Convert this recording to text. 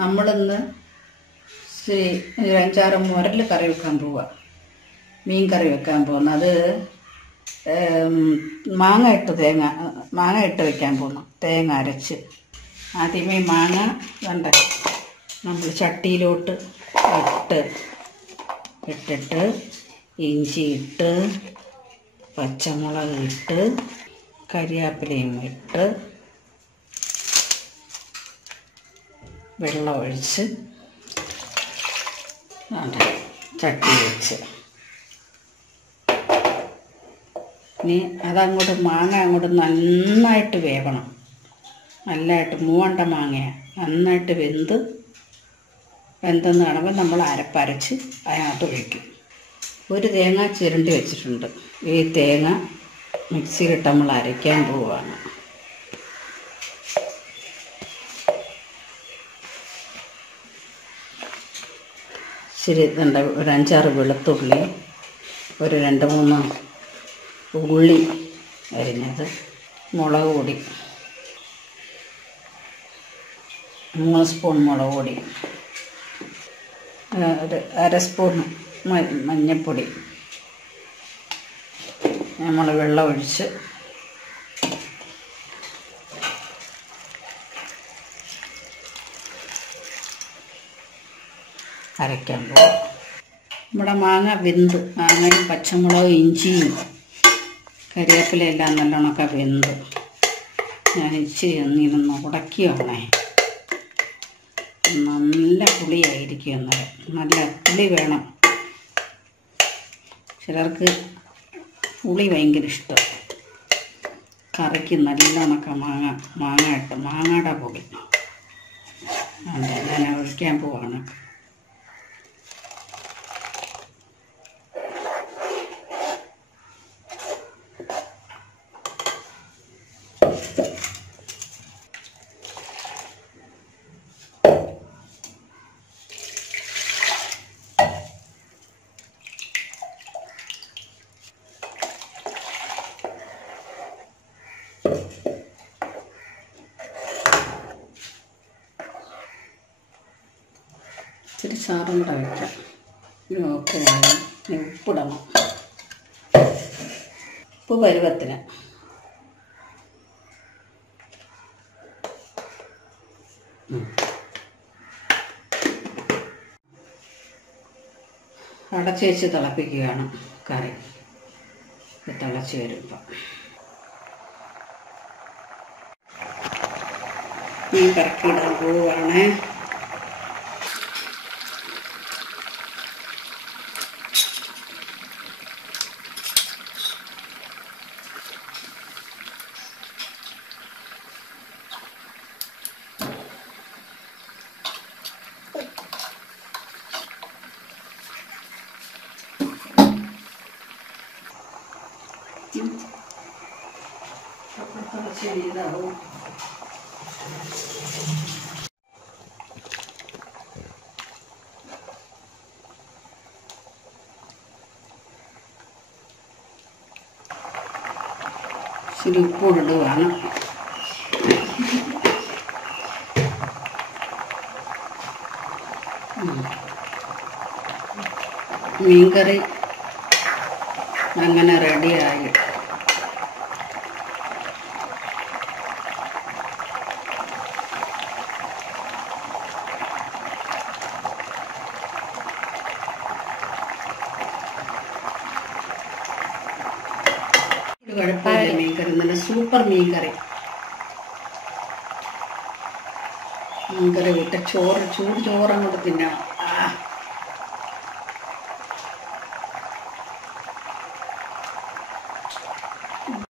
നമ്മളിന്ന് ഒരു 5-6 മുരൽ കറി വെക്കാൻ പോവുക. മീൻ കറി വെക്കാൻ പോകുന്നത് മാങ്ങ ഇട്ട് വെക്കാൻ പോകുന്നു. തേങ്ങ അരച്ച് ആദ്യമേ മാങ്ങ വേണ്ട നമ്മൾ ചട്ടിയിലോട്ട് ഇട്ടിട്ട് ഇഞ്ചി ഇട്ട് പച്ചമുളക് ഇട്ട് കരിയാപ്പിലയും ഇട്ട് വെള്ളം ഒഴിച്ച് ചട്ടി വെച്ച് ഇനി മാങ്ങ അങ്ങോട്ട് നന്നായിട്ട് വേവണം. നല്ലതായിട്ട് മൂവണ്ട മാങ്ങയാണ്. നന്നായിട്ട് വെന്തെന്ന് കാണുമ്പോൾ നമ്മൾ അരപ്പരച്ച് അതിനകത്ത് ഒഴിക്കും. ഒരു തേങ്ങ ചിരണ്ടി വെച്ചിട്ടുണ്ട്. ഈ തേങ്ങ മിക്സിയിലിട്ട് നമ്മൾ അരയ്ക്കാൻ പോവുകയാണ്. ശരി, ഒരു 5-6 വെളുത്തുള്ളി, ഒരു 2-3 ഉള്ളി അരിഞ്ഞത്, മുളക് പൊടി 3 സ്പൂൺ മുളക് പൊടി, ഒരു 1/2 സ്പൂൺ മഞ്ഞൾപ്പൊടി. നമ്മൾ വെള്ളം ഒഴിച്ച് അരയ്ക്കാൻ പോകും. നമ്മുടെ മാങ്ങ മാങ്ങയും പച്ചമുളകും ഇഞ്ചിയും കരിവേപ്പിലയെല്ലാം നല്ലോണമൊക്കെ ഞാൻ ഇച്ചിരി ഒന്നിനൊന്ന് ഉടക്കിയാണേ. നല്ല പുളിയായിരിക്കും. നല്ല പുളി വേണം. ചിലർക്ക് പുളി ഭയങ്കര ഇഷ്ടം. കറിക്ക് നല്ലോണമൊക്കെ മാങ്ങയുടെ പൊടി ഞാൻ ഒഴിക്കാൻ പോവാണ്. ഇച്ചിരി ചാറും കൂടെ വയ്ക്കാം. ഓക്കെ, ഉപ്പിടണം. ഉപ്പ് പരുവത്തിന്. അടച്ച് വെച്ച് തിളപ്പിക്കുകയാണ് കറി. തിളച്ച് വരുമ്പോൾ മീൻ കറക്കിയിടാൻ പോവുകയാണ്. ഇതാവും. ഇച്ചിരി ഉപ്പിടുകയാണ്. മീൻകറി അങ്ങനെ റെഡിയായി. കുഴപ്പമില്ല, മീൻകറി നല്ല സൂപ്പർ മീൻകറി വിട്ട ചൂട് ചോറങ്ങോട്ട് തിന്നണം.